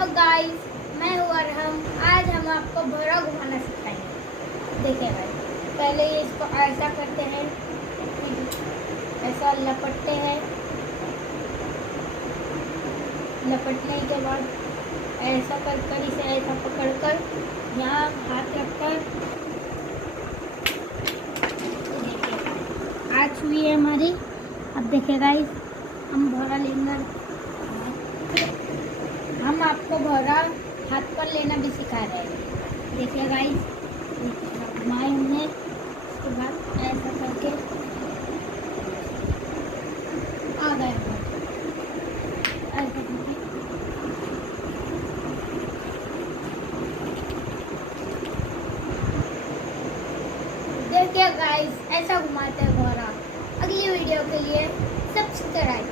Hello guys, मैं हूँ अरहम। आज हम आपको भौरा घुमाना सिखाएंगे। देखिए भाई, पहले ये इसको ऐसा करते हैं, ऐसा लपटते हैं। लपटने के बाद ऐसा कर इसे ऐसा पकड़कर यहाँ हाथ रखकर देखिए आज हुई है हमारी। अब देखिए गाइस, हम भौरा लेंगे। हम आपको भौरा हाथ पर लेना भी सिखा रहे हैं। देखिए गाइस, घुमाए हमने, उसके बाद ऐसा करके आ गए ऐसा करके। देखिए गाइस, ऐसा घुमाते हैं भौरा। अगली वीडियो के लिए सब्सक्राइब